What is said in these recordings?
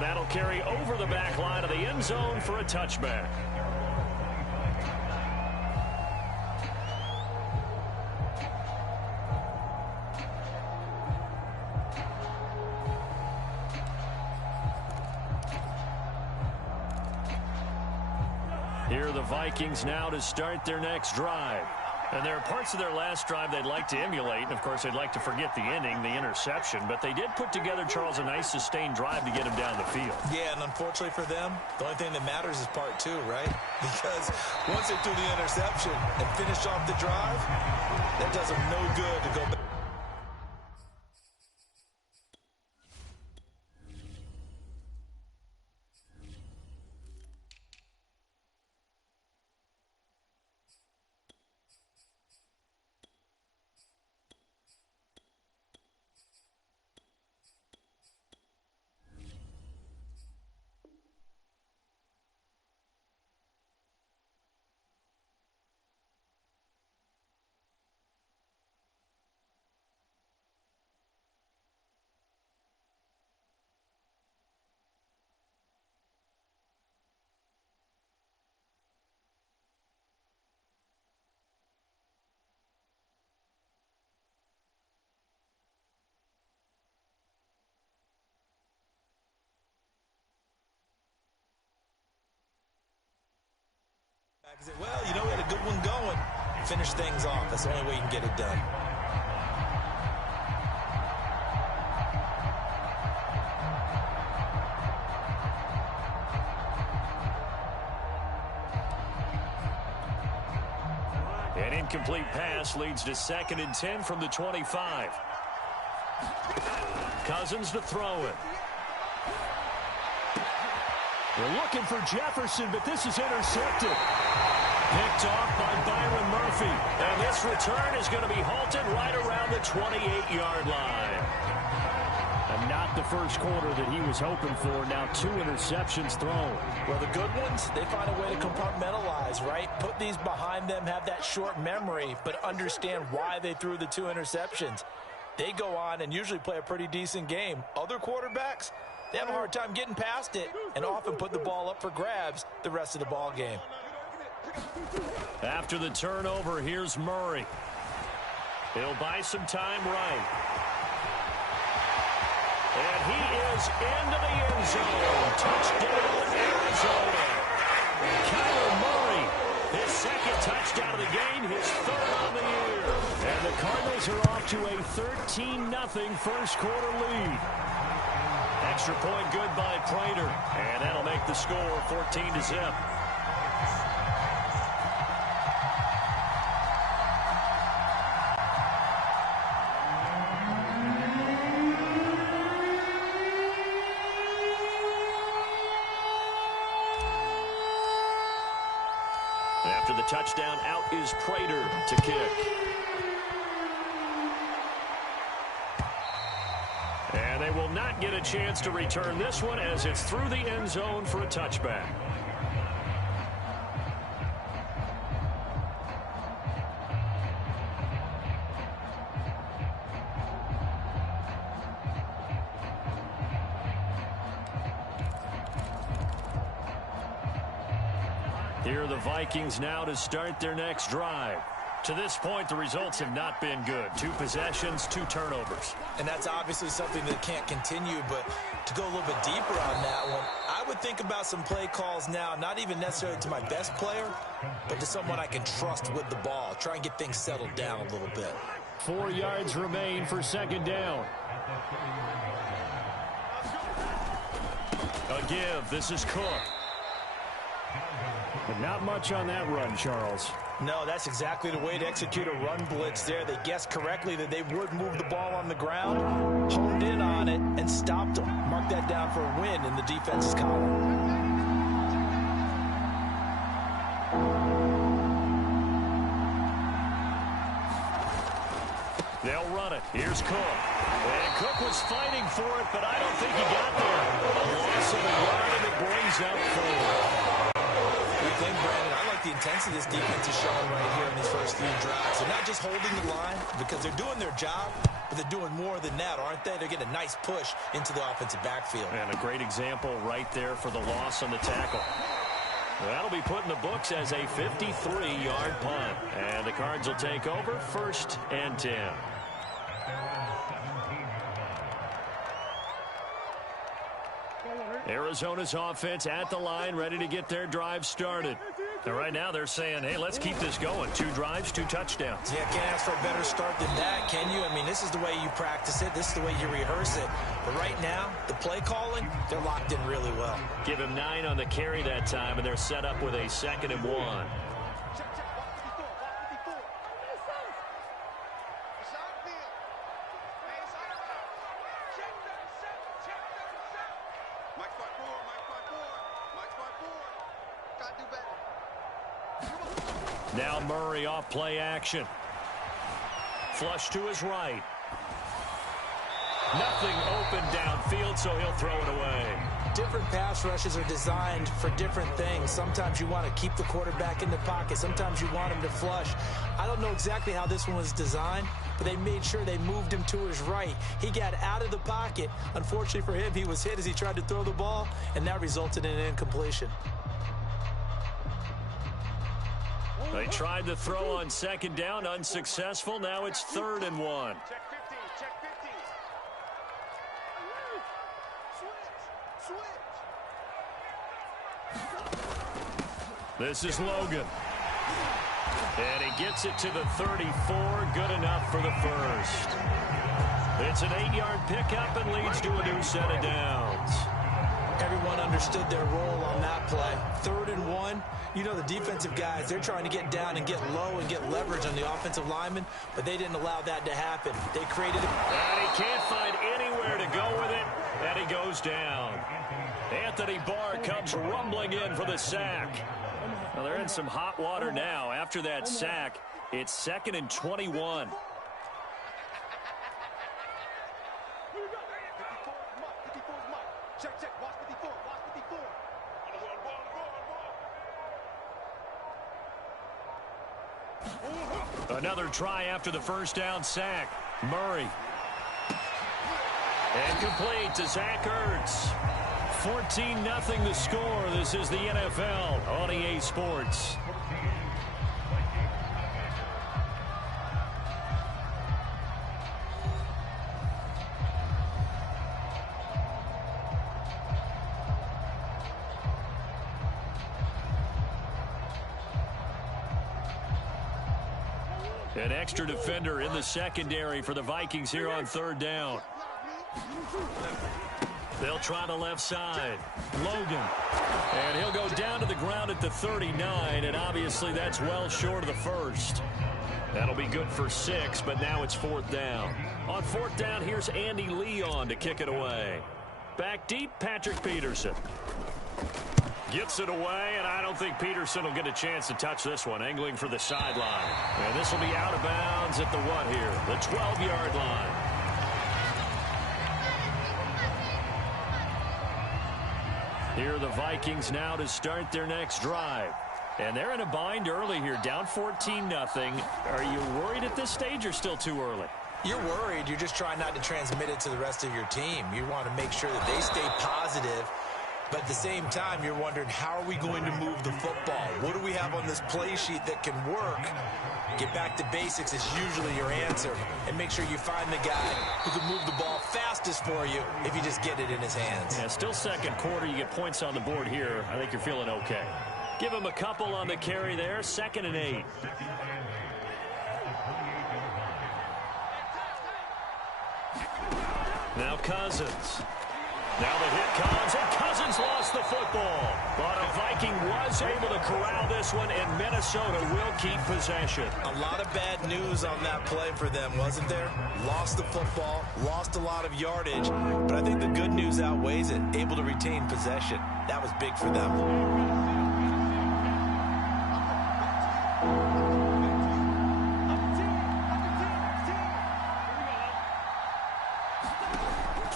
And that'll carry over the back line of the end zone for a touchback. Here are the Vikings now to start their next drive. And there are parts of their last drive they'd like to emulate. And, of course, they'd like to forget the inning, the interception. But they did put together, Charles, a nice sustained drive to get him down the field. Yeah, and unfortunately for them, the only thing that matters is part two, right? Because once they do the interception and finish off the drive, that does them no good to go back. Well, you know, we had a good one going. Finish things off. That's the only way you can get it done. An incomplete pass leads to 2nd and 10 from the 25. Cousins to throw it. They're looking for Jefferson, but this is intercepted. Picked off by Byron Murphy. And this return is going to be halted right around the 28-yard line. And not the first quarter that he was hoping for. Now 2 interceptions thrown. Well, the good ones, they find a way to compartmentalize, right? Put these behind them, have that short memory, but understand why they threw the 2 interceptions. They go on and usually play a pretty decent game. Other quarterbacks, they have a hard time getting past it and often put the ball up for grabs the rest of the ball game. After the turnover, here's Murray. He'll buy some time right. And he is into the end zone. Touchdown, Arizona. Kyler Murray, his 2nd touchdown of the game, his 3rd on the year. And the Cardinals are off to a 13-0 first quarter lead. Extra point good by Prater. And that'll make the score 14-0. After the touchdown, out is Prater to kick. And they will not get a chance to return this one as it's through the end zone for a touchback. Here are the Vikings now to start their next drive. To this point, the results have not been good. 2 possessions, 2 turnovers. And that's obviously something that can't continue, but to go a little bit deeper on that one, I would think about some play calls now, not even necessarily to my best player, but to someone I can trust with the ball. Try and get things settled down a little bit. 4 yards remain for 2nd down. A give. This is Cook. But not much on that run, Charles. No, that's exactly the way to execute a run blitz there. They guessed correctly that they would move the ball on the ground, honed in on it, and stopped them. Mark that down for a win in the defense's column. They'll run it. Here's Cook. And Cook was fighting for it, but I don't think he got there. A loss of a yard, and it brings up 4. You thing, Brandon. I like the intensity this defense is showing right here in these first few drives. They're not just holding the line because they're doing their job, but they're doing more than that, aren't they? They're getting a nice push into the offensive backfield. And a great example right there for the loss on the tackle. That'll be put in the books as a 53-yard punt. And the Cards will take over 1st and 10. Arizona's offense at the line, ready to get their drive started. And right now they're saying, hey, let's keep this going. 2 drives, 2 touchdowns. Yeah, can't ask for a better start than that, can you? I mean, this is the way you practice it. This is the way you rehearse it. But right now, the play calling, they're locked in really well. Give him 9 on the carry that time, and they're set up with a 2nd and 1. Now Murray off play action. Flush to his right. Nothing open downfield, so he'll throw it away. Different pass rushes are designed for different things. Sometimes you want to keep the quarterback in the pocket. Sometimes you want him to flush. I don't know exactly how this one was designed, but they made sure they moved him to his right. He got out of the pocket. Unfortunately for him, he was hit as he tried to throw the ball, and that resulted in an incompletion. They tried to throw on 2nd down, unsuccessful. Now it's 3rd and 1. This is Logan. And he gets it to the 34. Good enough for the first. It's an 8-yard pickup and leads to a new set of downs. Everyone understood their role on that play. 3rd and 1. You know, the defensive guys, they're trying to get down and get low and get leverage on the offensive lineman, but they didn't allow that to happen. They created it. And he can't find anywhere to go with it, and he goes down. Anthony Barr comes rumbling in for the sack. Well, they're in some hot water now. After that sack, it's 2nd and 21. Another try after the first down sack. Murray. And complete to Zach Ertz. 14-0 the score. This is the NFL on EA Sports. An extra defender in the secondary for the Vikings here on 3rd down. They'll try the left side. Logan. And he'll go down to the ground at the 39, and obviously that's well short of the first. That'll be good for 6, but now it's 4th down. On 4th down, here's Andy Leon to kick it away. Back deep, Patrick Peterson. Gets it away, and I don't think Peterson will get a chance to touch this one. Angling for the sideline. And this will be out of bounds at the what here? The 12-yard line. Here are the Vikings now to start their next drive. And they're in a bind early here, down 14-0. Are you worried at this stage or still too early? You're worried. You're just trying not to transmit it to the rest of your team. You want to make sure that they stay positive. But at the same time, you're wondering, how are we going to move the football? What do we have on this play sheet that can work? Get back to basics is usually your answer. And make sure you find the guy who can move the ball fastest for you if you just get it in his hands. Yeah, still 2nd quarter. You get points on the board here. I think you're feeling okay. Give him a couple on the carry there. 2nd and 8. Now Cousins. Now the hit comes, and Cousins lost the football. But a Viking was able to corral this one, and Minnesota will keep possession. A lot of bad news on that play for them, wasn't there? Lost the football, lost a lot of yardage, but I think the good news outweighs it. Able to retain possession. That was big for them.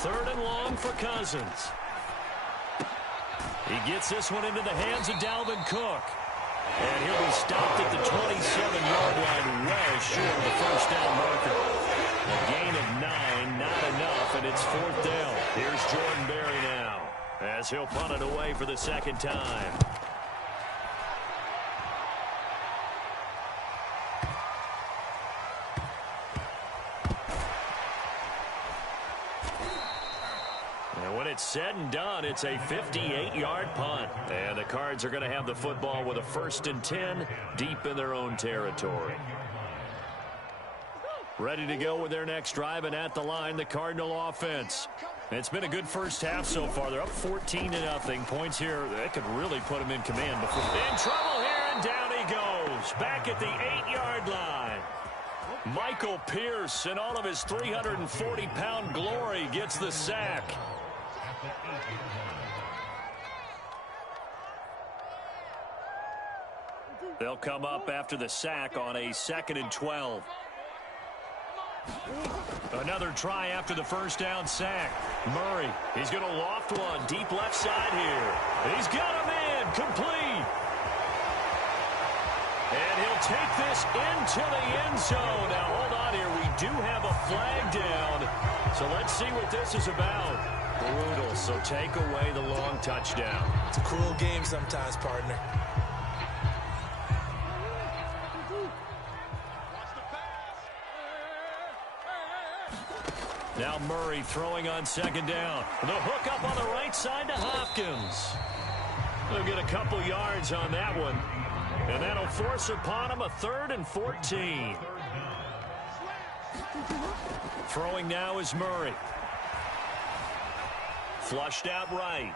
3rd and long for Cousins. He gets this one into the hands of Dalvin Cook. And he'll be stopped at the 27-yard line, well short of the first down marker. A gain of 9, not enough, and it's 4th down. Here's Jordan Berry now, as he'll punt it away for the second time. When it's said and done, it's a 58-yard punt. And the Cards are going to have the football with a 1st and 10 deep in their own territory. Ready to go with their next drive, and at the line, the Cardinal offense. It's been a good first half so far. They're up 14-0. Points here, that could really put them in command before. In trouble here, and down he goes. Back at the 8-yard line. Michael Pierce, in all of his 340-pound glory, gets the sack. They'll come up after the sack on a 2nd and 12. Another try after the first down sack. Murray, he's going to loft one deep left side here. He's got him in, complete. And he'll take this into the end zone. Now, hold on here. We do have a flag down. So let's see what this is about. Brutal, so take away the long touchdown. It's a cruel game sometimes, partner. Now Murray throwing on 2nd down. The hook up on the right side to Hopkins. They'll get a couple yards on that one. And that'll force upon him a 3rd and 14. Throwing now is Murray. Flushed out right.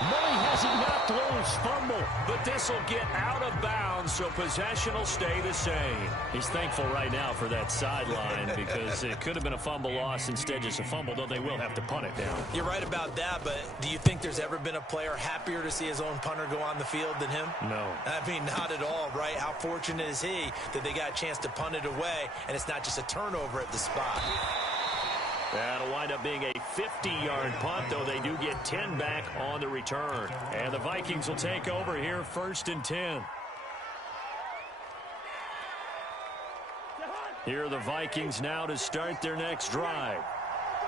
Murray has it knocked loose, fumble, but this will get out of bounds, so possession will stay the same. He's thankful right now for that sideline because it could have been a fumble loss, instead just a fumble, though they will have to punt it down. You're right about that, but do you think there's ever been a player happier to see his own punter go on the field than him? No. I mean, not at all, right? How fortunate is he that they got a chance to punt it away, and it's not just a turnover at the spot. That'll wind up being a 50-yard punt, though they do get 10 back on the return. And the Vikings will take over here, 1st and 10. Here are the Vikings now to start their next drive.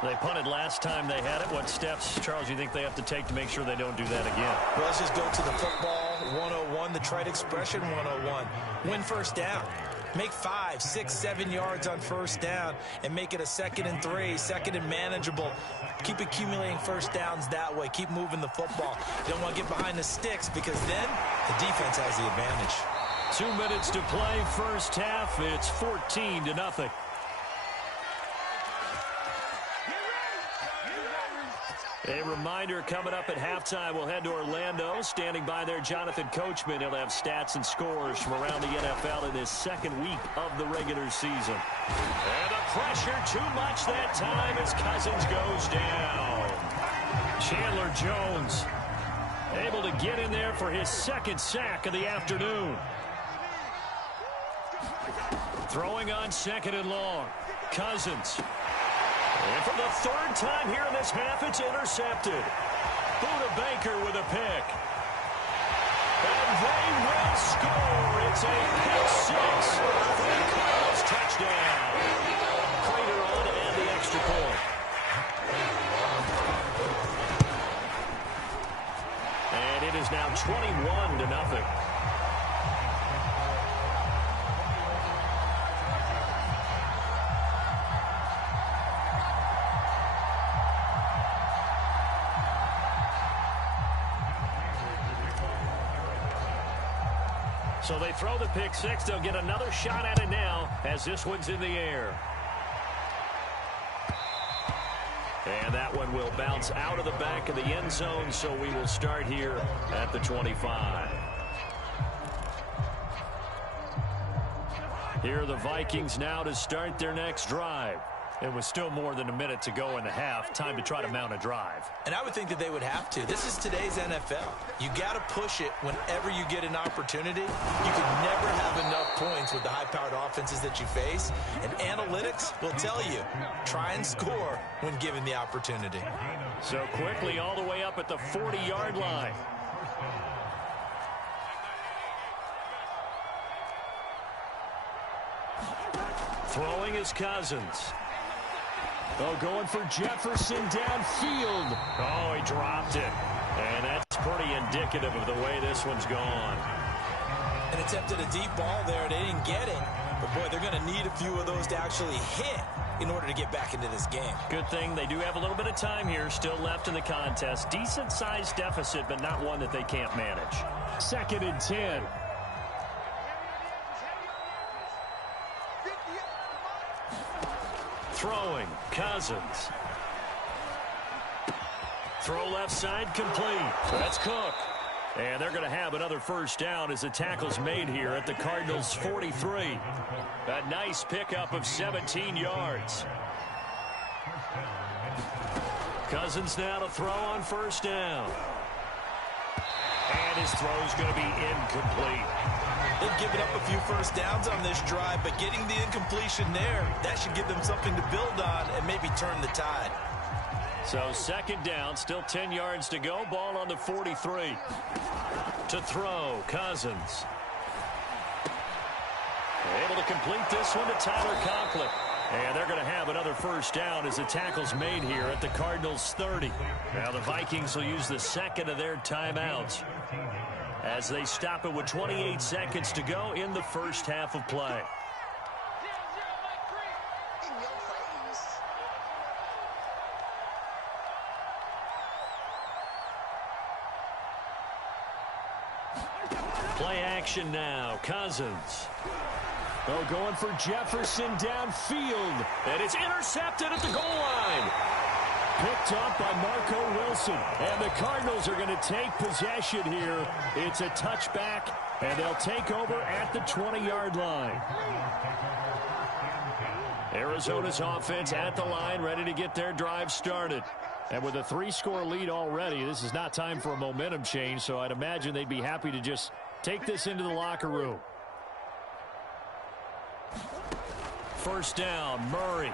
They punted last time they had it. What steps, Charles, do you think they have to take to make sure they don't do that again? Well, let's just go to the football 101, the trite expression 101. Win first down. Make 5, 6, 7 yards on first down and make it a 2nd and 3, 2nd and manageable. Keep accumulating first downs that way. Keep moving the football. You don't want to get behind the sticks because then the defense has the advantage. 2 minutes to play, first half. It's 14-0. A reminder, coming up at halftime, we'll head to Orlando. Standing by there, Jonathan Coachman. He'll have stats and scores from around the NFL in his 2nd week of the regular season. And the pressure too much that time as Cousins goes down. Chandler Jones able to get in there for his 2nd sack of the afternoon. Throwing on 2nd and long. Cousins. And for the 3rd time here in this half, it's intercepted. Buda Baker with a pick. And they will score. It's a pick 6 for the Cardinals touchdown. Crater on and the extra point. And it is now 21-0. So they throw the pick 6. They'll get another shot at it now as this one's in the air. And that one will bounce out of the back of the end zone, so we will start here at the 25. Here are the Vikings now to start their next drive. It was still more than a minute to go in the half. Time to try to mount a drive. And I would think that they would have to. This is today's NFL. You got to push it whenever you get an opportunity. You can never have enough points with the high-powered offenses that you face. And analytics will tell you, try and score when given the opportunity. So quickly all the way up at the 40-yard line. Throwing is Cousins. Oh, going for Jefferson downfield. Oh, he dropped it. And that's pretty indicative of the way this one's gone. And attempted a deep ball there. They didn't get it. But, boy, they're going to need a few of those to actually hit in order to get back into this game. Good thing they do have a little bit of time here still left in the contest. Decent-sized deficit, but not one that they can't manage. 2nd and 10. Throwing, Cousins. Throw left side, complete. That's Cook. And they're going to have another first down as the tackle's made here at the Cardinals' 43. A nice pickup of 17 yards. Cousins now to throw on first down. And his throw's going to be incomplete. They've given up a few first downs on this drive, but getting the incompletion there, that should give them something to build on and maybe turn the tide. So 2nd down, still 10 yards to go. Ball on the 43. To throw, Cousins. Able to complete this one to Tyler Conklin. And they're going to have another first down as the tackle's made here at the Cardinals' 30. Now the Vikings will use the 2nd of their timeouts as they stop it with 28 seconds to go in the first half of play. Play action now. Cousins. Oh, going for Jefferson downfield. And it's intercepted at the goal line. Picked up by Marco Wilson. And the Cardinals are going to take possession here. It's a touchback, and they'll take over at the 20-yard line. Arizona's offense at the line, ready to get their drive started. And with a 3-score lead already, this is not time for a momentum change, so I'd imagine they'd be happy to just take this into the locker room. First down, Murray.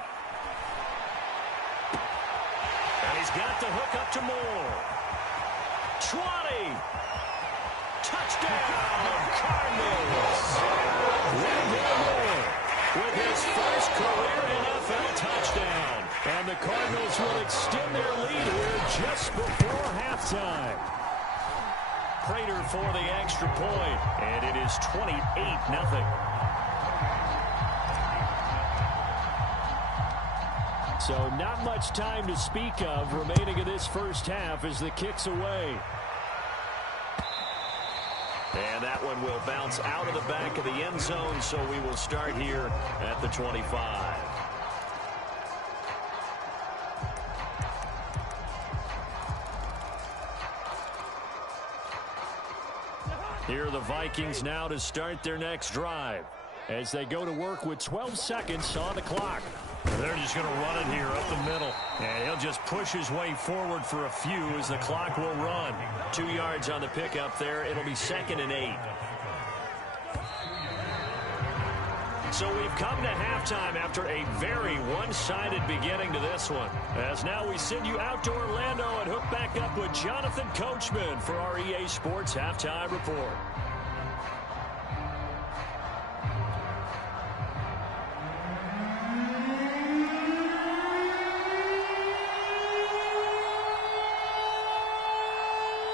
And he's got the hook up to Moore. 20. Touchdown, Cardinals. Wendell Moore with his first career NFL touchdown. And the Cardinals will extend their lead here just before halftime. Prater for the extra point, and it is 28-0. So not much time to speak of remaining in this first half as the kick's away. And that one will bounce out of the back of the end zone, so we will start here at the 25. Here are the Vikings now to start their next drive as they go to work with 12 seconds on the clock. They're just going to run it here up the middle. And he'll just push his way forward for a few as the clock will run. 2 yards on the pickup there. It'll be 2nd and 8. So we've come to halftime after a very one-sided beginning to this one. As now we send you out to Orlando and hook back up with Jonathan Coachman for our EA Sports Halftime Report.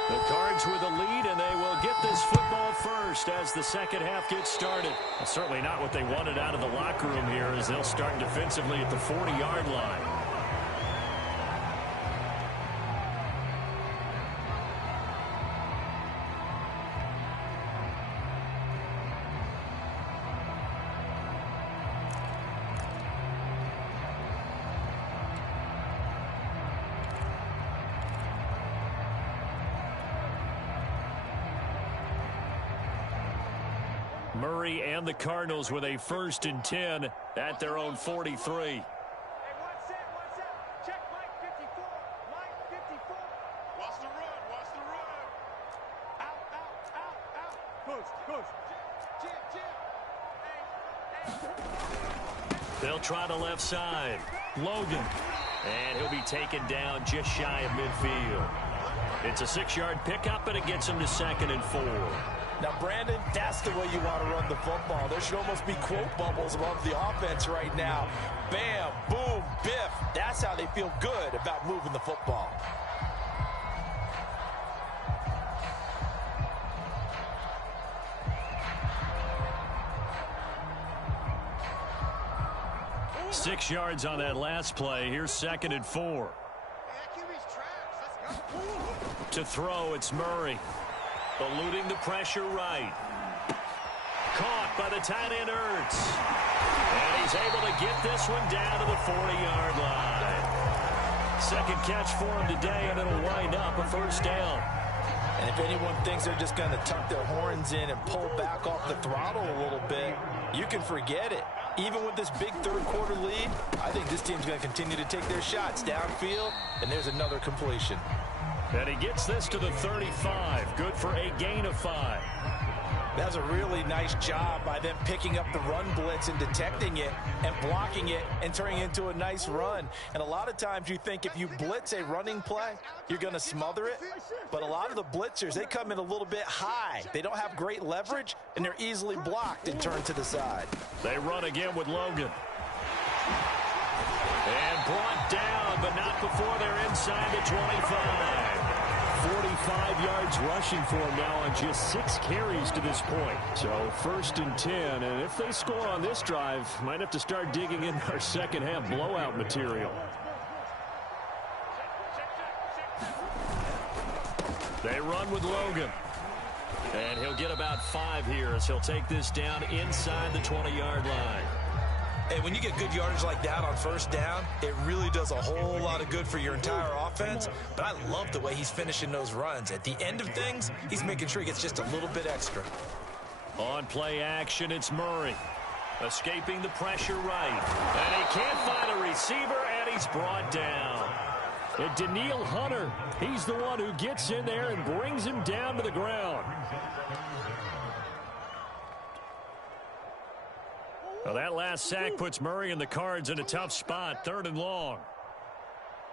The Cards with a lead, and they will get this football first as the second half gets started. Well, certainly not what they wanted out of the locker room here as they'll start defensively at the 40-yard line. Murray and the Cardinals with a 1st and 10 at their own 43. Hey, one set. Check Mike 54. Mike 54. Watch the run. Out. Push. They'll try the left side. Logan. And he'll be taken down just shy of midfield. It's a 6-yard pickup, and it gets him to 2nd and 4. Now, Brandon, that's the way you want to run the football. There should almost be quote bubbles above the offense right now. Bam, boom, biff. That's how they feel good about moving the football. Six yards on that last play. Here's 2nd and 4. To throw, it's Murray. Eluding the pressure right. Caught by the tight end, Ertz. And he's able to get this one down to the 40-yard line. Second catch for him today, and it'll wind up a first down. And if anyone thinks they're just going to tuck their horns in and pull back off the throttle a little bit, you can forget it. Even with this big third-quarter lead, I think this team's going to continue to take their shots downfield, and there's another completion. And he gets this to the 35. Good for a gain of 5. That's a really nice job by them picking up the run blitz and detecting it and blocking it and turning it into a nice run. And a lot of times you think if you blitz a running play, you're going to smother it. But a lot of the blitzers, they come in a little bit high. They don't have great leverage, and they're easily blocked and turned to the side. They run again with Logan. And brought down, but not before they're inside the 25. 45 yards rushing for him now on just 6 carries to this point. So 1st and 10, and if they score on this drive, might have to start digging in our second half blowout material. They run with Logan. And he'll get about 5 here as he'll take this down inside the 20-yard line. Hey, when you get good yardage like that on first down, it really does a whole lot of good for your entire offense. But I love the way he's finishing those runs. At the end of things, he's making sure he gets just a little bit extra. On play action, it's Murray. Escaping the pressure right. And he can't find a receiver, and he's brought down. And Daniil Hunter, he's the one who gets in there and brings him down to the ground. Well, that last sack puts Murray and the Cards in a tough spot. 3rd and long.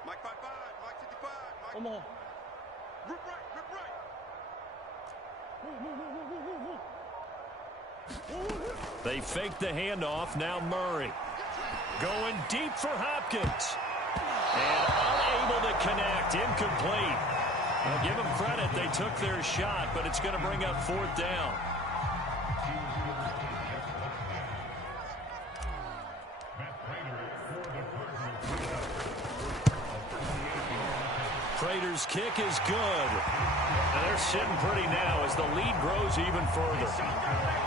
Mike 55, Mike 55, Mike. Come on. Rip right. They fake the handoff. Now Murray. Going deep for Hopkins. And unable to connect. Incomplete. I'll give them credit. They took their shot, but it's going to bring up 4th down. Prater's kick is good. And they're sitting pretty now as the lead grows even further.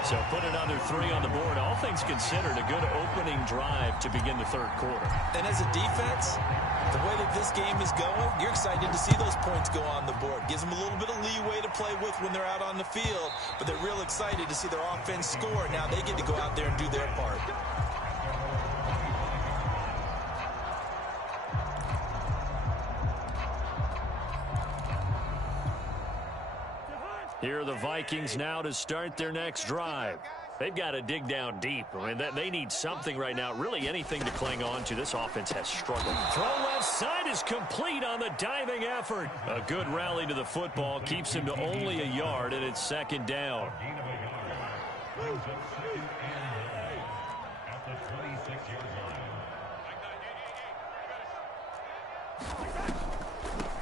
So put another 3 on the board. All things considered, a good opening drive to begin the 3rd quarter. And as a defense, the way that this game is going, you're excited to see those points go on the board. Gives them a little bit of leeway to play with when they're out on the field, but they're real excited to see their offense score. Now they get to go out there and do their part. Here are the Vikings now to start their next drive. They've got to dig down deep. I mean, they need something right now, really anything to cling on to. This offense has struggled. Throw left side is complete on the diving effort. A good rally to the football keeps him to only a yard, and it's 2nd down.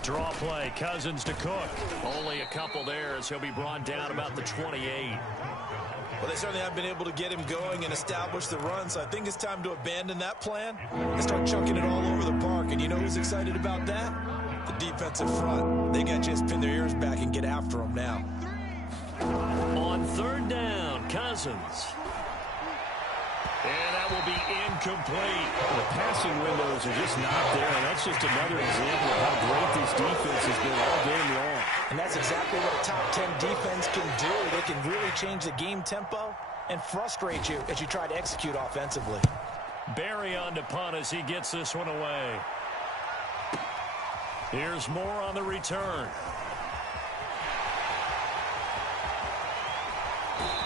Draw play, Cousins to Cook. Only a couple there as he'll be brought down about the 28. Well, they certainly have been able to get him going and establish the run, so I think it's time to abandon that plan and start chunking it all over the park. And you know who's excited about that? The defensive front. They got to just pin their ears back and get after them now. On 3rd down, Cousins. And that will be incomplete. The passing windows are just not there, and that's just another example of how great this defense has been all game long. And that's exactly what a top 10 defense can do. They can really change the game tempo and frustrate you as you try to execute offensively. Barry on to punt as he gets this one away. Here's Moore on the return.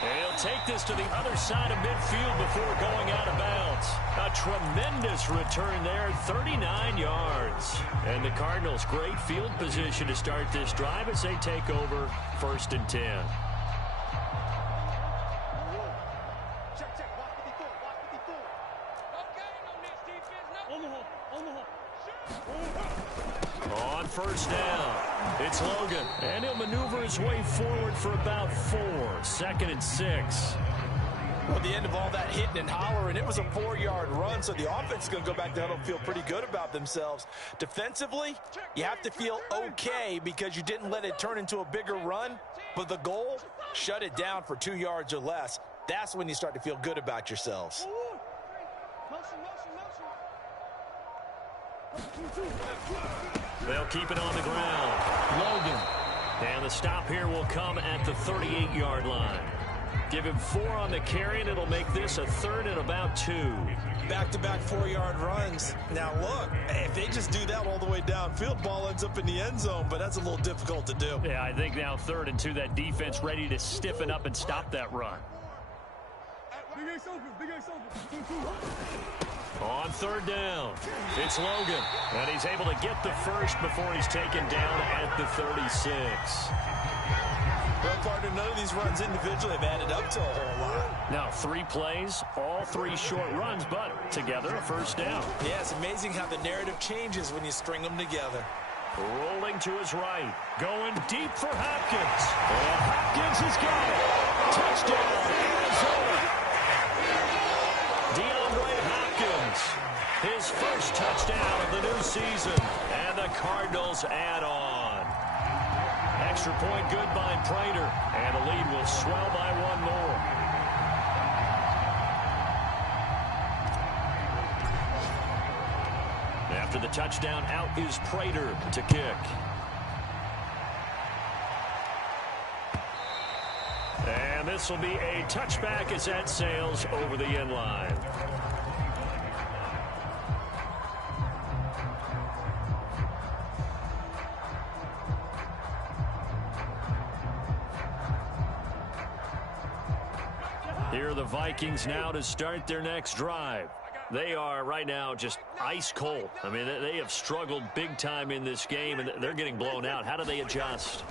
He'll take this to the other side of midfield before going out of bounds. A tremendous return there, 39 yards. And the Cardinals, great field position to start this drive as they take over 1st and 10. On first down, it's Logan. And he'll maneuver his way forward for about 4. 2nd and 6. Well, at the end of all that hitting and hollering, it was a 4-yard run, so the offense is going to go back to huddle and feel pretty good about themselves. Defensively, you have to feel okay because you didn't let it turn into a bigger run, but the goal, shut it down for 2 yards or less. That's when you start to feel good about yourselves. They'll keep it on the ground. Logan. And the stop here will come at the 38-yard line. Give him 4 on the carry, and it'll make this a 3rd and about 2. Back-to-back 4-yard runs. Now, look, if they just do that all the way downfield, ball ends up in the end zone, but that's a little difficult to do. Yeah, I think now 3rd and 2, that defense ready to stiffen up and stop that run. On 3rd down, it's Logan, and he's able to get the first before he's taken down at the 36. Well, partner, none of these runs individually have added up to a whole lot. Now 3 plays, all 3 short runs, but together a first down. Yeah, it's amazing how the narrative changes when you string them together. Rolling to his right, going deep for Hopkins. And Hopkins has got it. Touchdown, Arizona. DeAndre Hopkins, his first touchdown of the new season, and the Cardinals add on. Extra point good by Prater, and the lead will swell by 1 more. After the touchdown, out is Prater to kick. And this will be a touchback as that sails over the end line. Here are the Vikings now to start their next drive. They are right now just ice cold. I mean, they have struggled big time in this game, and they're getting blown out. How do they adjust?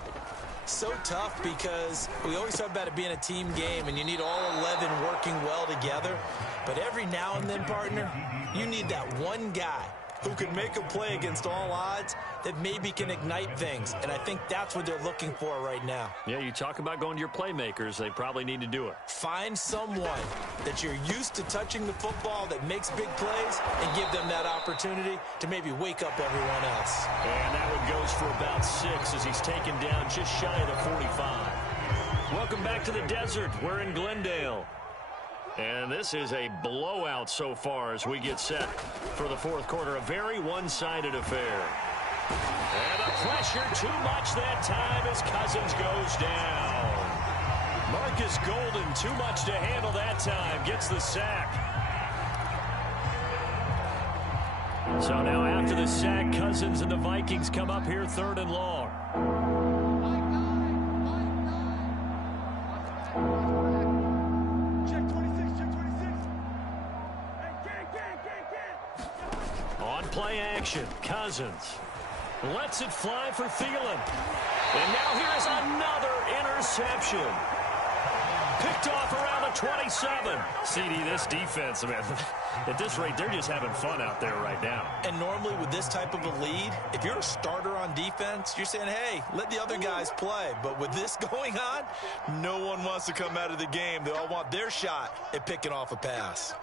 So tough because we always talk about it being a team game, and you need all 11 working well together. But every now and then, partner, you need that one guy who can make a play against all odds that maybe can ignite things. And I think that's what they're looking for right now. Yeah, you talk about going to your playmakers. They probably need to do it. Find someone that you're used to touching the football that makes big plays and give them that opportunity to maybe wake up everyone else. And that one goes for about 6 as he's taken down just shy of the 45. Welcome back to the desert. We're in Glendale. And this is a blowout so far as we get set for the 4th quarter. A very one-sided affair. And the pressure too much that time as Cousins goes down. Marcus Golden too much to handle that time. Gets the sack. So now after the sack, Cousins and the Vikings come up here 3rd and long. On play action, Cousins lets it fly for Thielen. And now here's another interception. Picked off around the 27. CD, this defense, man, at this rate, they're just having fun out there right now. And normally with this type of a lead, if you're a starter on defense, you're saying, hey, let the other guys play. But with this going on, no one wants to come out of the game. They all want their shot at picking off a pass.